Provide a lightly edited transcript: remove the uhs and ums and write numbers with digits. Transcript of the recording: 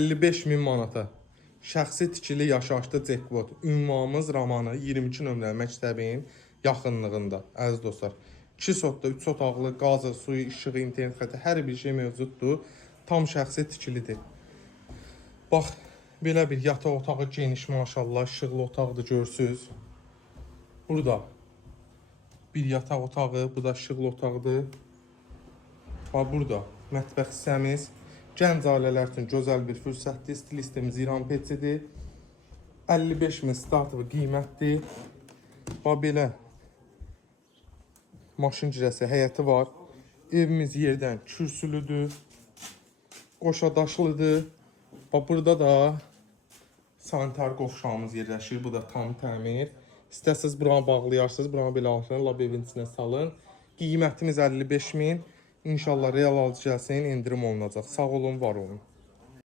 55.000 manata. Şəxsi tikili yaşayışlı cekvot. Ünvanımız Ramanı 22 nömrəli məktəbin yaxınlığında. Əziz dostlar. 2 sotda 3 otaqlı, qazı, suyu, işığı, internet xətti hər bir şey mövcuddur. Tam şəxsi tikilidir. Bax, belə bir yataq otağı geniş maşallah, işıqlı otaqdır görsünüz. Burada bir yataq otağı, bu da işıqlı otaqdır. Bax, burada mətbəx hissəmiz. Gənc ailələr üçün gözəl bir fürsətdir. Stilistimiz İran peçidir. 55.000 startı qiymətdir. Bax, belə maşın girəsi həyəti var. Evimiz yerdən kürsülüdür. Qoşadaşlıdır. Bax, burada da sanitar qovşağımız yerləşir. Bu da tam təmir. İstəsiniz buranı bağlayarsınız. Buranı belə alın, lab evin içinə salın. Qiymətimiz 55.000. İnşallah real alıcı gəlsin, indirim olunacaq. Sağ olun, var olun.